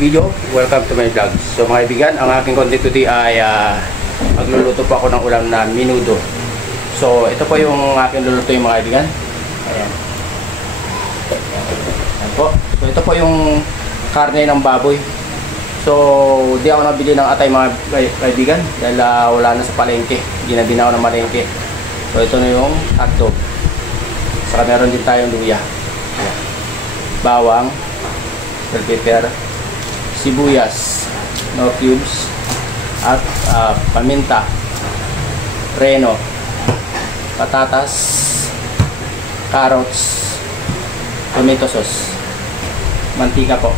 video. Welcome to my vlog. So mga kaibigan, ang aking content today ay magluluto po ako ng ulam na menudo. So ito po yung aking lulutuin mga kaibigan. Ayan. Ayan po. So ito po yung karne ng baboy. So di ako nabili ng atay mga kaibigan dahil wala na sa palengke. Ginabi na ako ng malengke. So ito na yung hotdog. Saka meron din tayong luya. Ayan. Bawang, bell pepper, sibuyas, no cubes, at paminta, reno, patatas, carrots, tomato sauce, mantika po,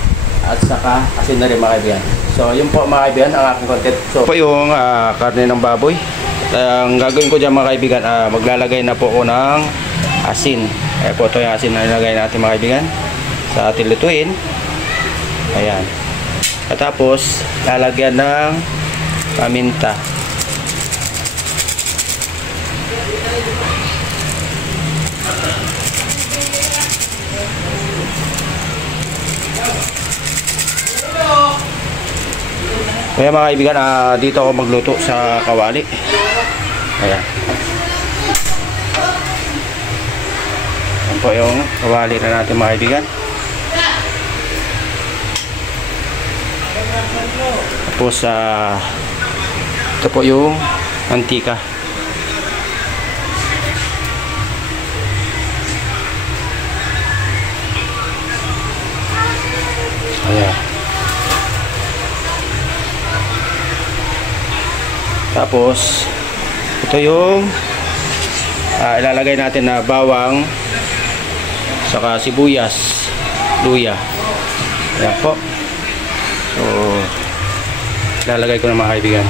at saka asin na rin mga kaibigan. So yun po mga kaibigan ang aking content. So po yung karne ng baboy. Ang gagawin ko dyan mga kaibigan, maglalagay na po ako ng asin. Ayan po ito yung asin na nilagay natin mga kaibigan sa ating lutuin. Ayan. At tapos lalagyan ng paminta. Kaya mga kaibigan, dito ako magluto sa kawali. Ayan. Ayan po yung kawali na natin mga kaibigan. Tapos ito po yung mantika. Ayan. Tapos ito yung ilalagay natin na bawang, saka sibuyas, luya. Ayan po. So lalagay ko na mga kaibigan.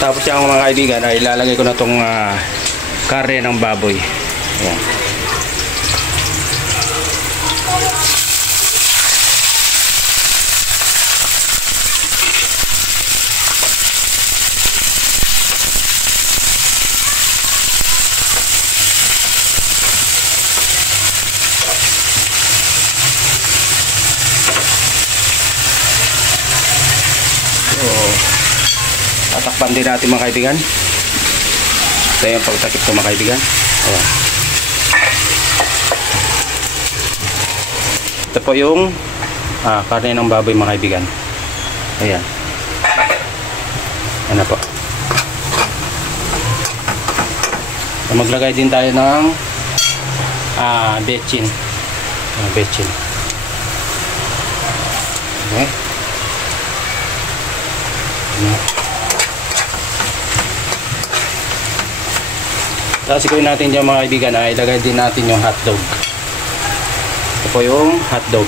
Tapos yung mga kaibigan ay ilalagay ko na itong karne ng baboy. Ayan. Tatakpan din natin mga kaibigan. Ito yung pagtakip ko mga kaibigan. Ayan. Ito po yung karne ng baboy mga kaibigan. Ayan. Ano po. So, maglagay din tayo ng bechin. Bechin. Okay. Ayan. Tapos gawin natin dyan mga kaibigan ay ilagay din natin yung hotdog. Ito po yung hotdog.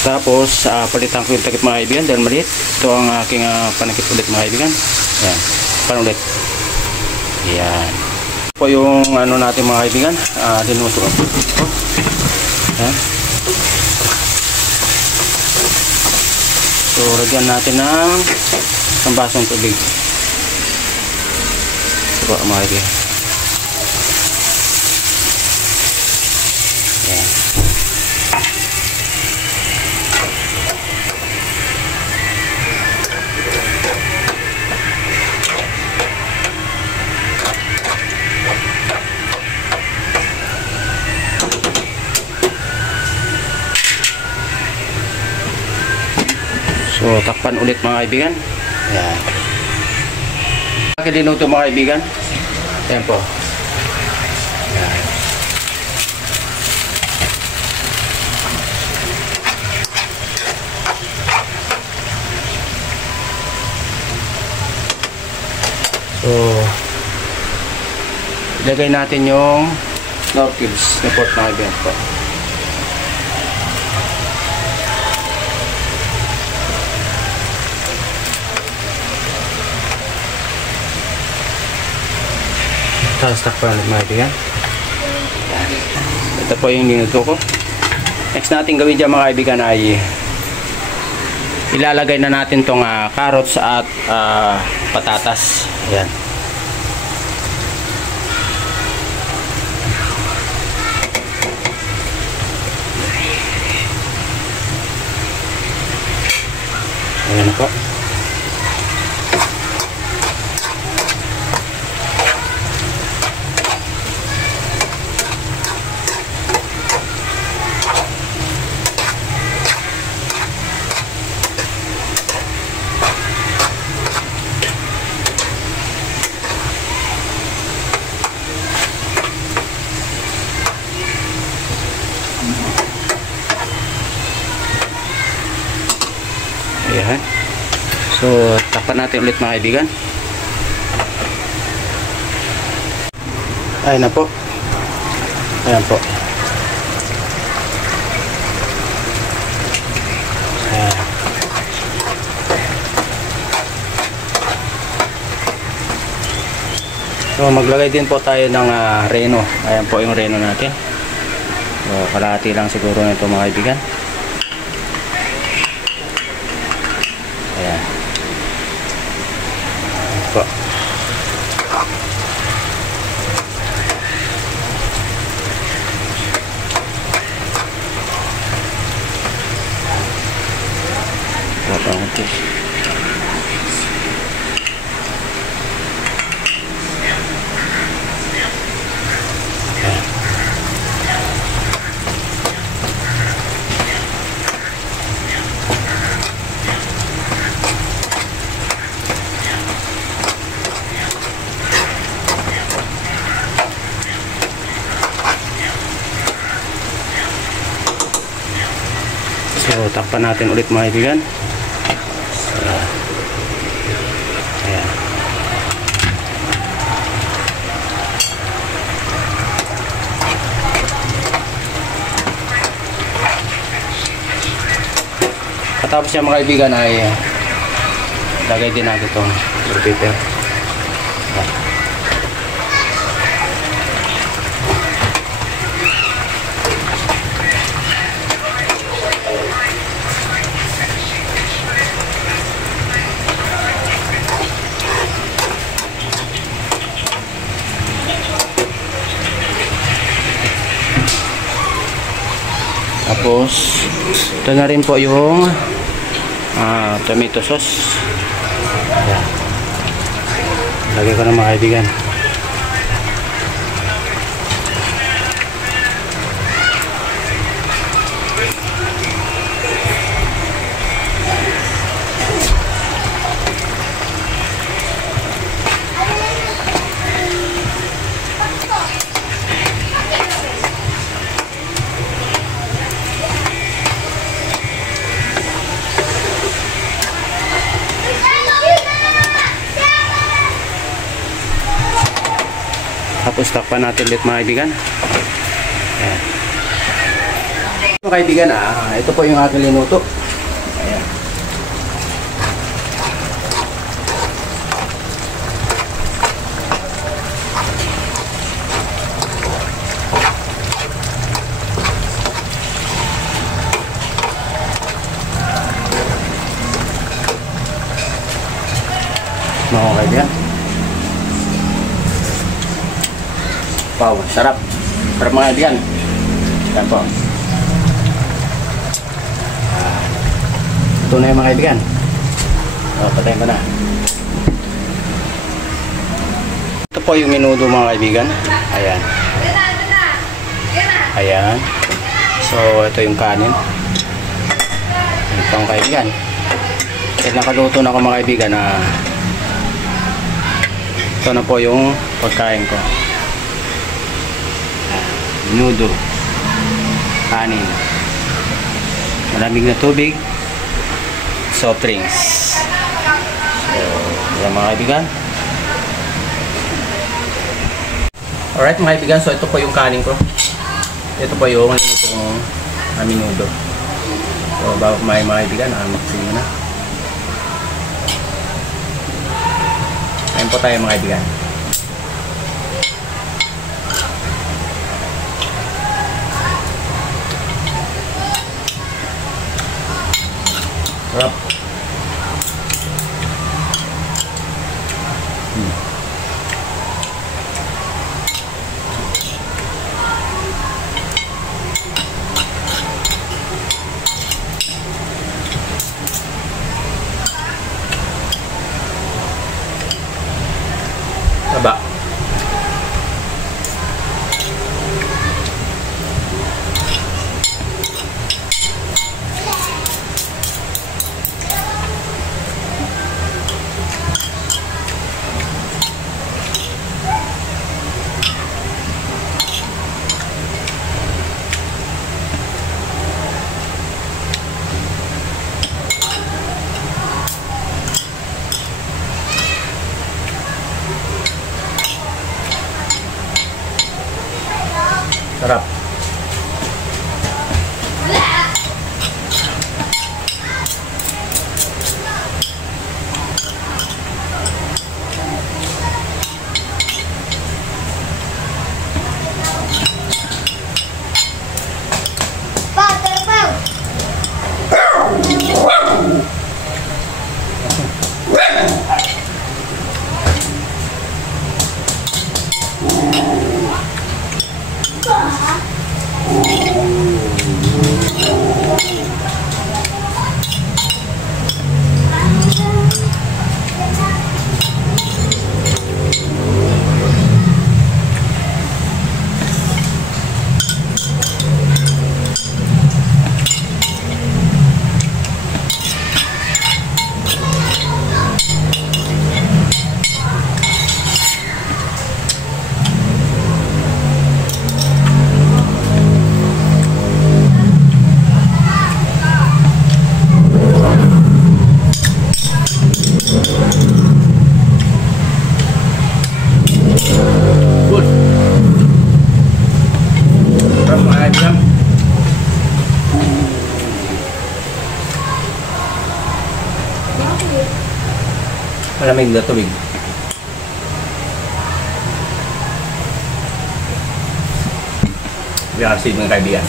Tapos palitan ko yung takip mga kaibigan dahil maliit. Ito ang aking panakip ulit mga kaibigan. Ayan, panulit. Ayan. Ito po yung ano natin mga kaibigan, dinuto. Ayan. So lagyan natin ng isang basong tubig. Ito po mga kaibigan. Ayan. So takpan ulit mga kaibigan. Ayan. Kilinuto mga kaibigan. Ayan po. Ayan. So, ilagay natin yung Knorr cubes na pork mga kaibigan po. Tapos takpan ulit mga kaibigan. Ito po yung niluto ko. Next natin gawin dyan mga kaibigan ay ilalagay na natin tong carrots at patatas. Ayan. Ayan na po. Ayan. So, takpan natin ulit mga kaibigan. Ayan na po. Ayan po. Ayan. So, maglagay din po tayo ng reno. Ayan po yung reno natin. So, kalahati lang siguro nito mga kaibigan. Ayan. Po. So, takpan natin ulit mga kaibigan. Ayan. Katapos yan mga kaibigan ay lagay din natin itong paper. Tapos ito na rin po yung tomato sauce. Ayan. Lagay ko na mga kaibigan. Tapos takpan natin ulit mga kaibigan. Ayan. Mga kaibigan, ito po yung aking linuto. Ayan. Mga kaibigan. Wow, sarap. Sarap mga kaibigan. Yan po. Ito na yung mga kaibigan. Patayin ko na. Ito po yung menudo mga kaibigan. Ayan. Ayan. So, ito yung kanin. Ito ang kaibigan. At nakaluto na ako mga kaibigan na Ito na po yung pagkain ko. Menudo. Kanin. Malamig na tubig. Soft drinks. So, yan mga kaibigan. Alright mga kaibigan, so ito po yung kanin ko. Ito po yung menudo. So, bago kumain mga kaibigan, makasing muna. Kain po tayo mga kaibigan. Sarap. Taba. Sarap. Malamig na tubig. Biyasin mga kaibigan.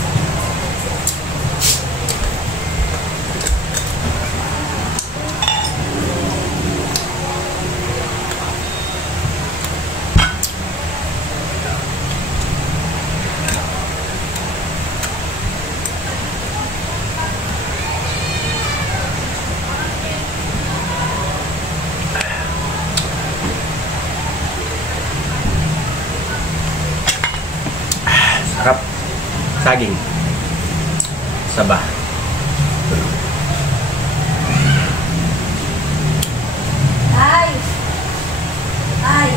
Sarap. Saging. Saba. Ay. Ay.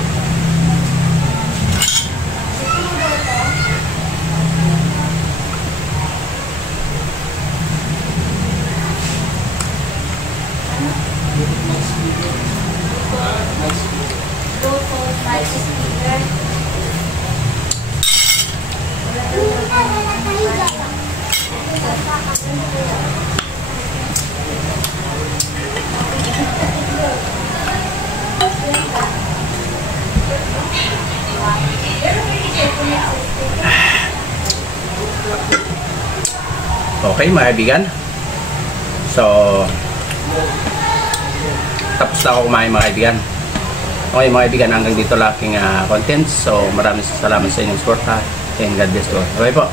Okay mga kaibigan. So tapos na ako kumain mga kaibigan. Okay mga kaibigan, hanggang dito lang aking content. So maraming salamat sa inyong support and God bless you all. Okay po.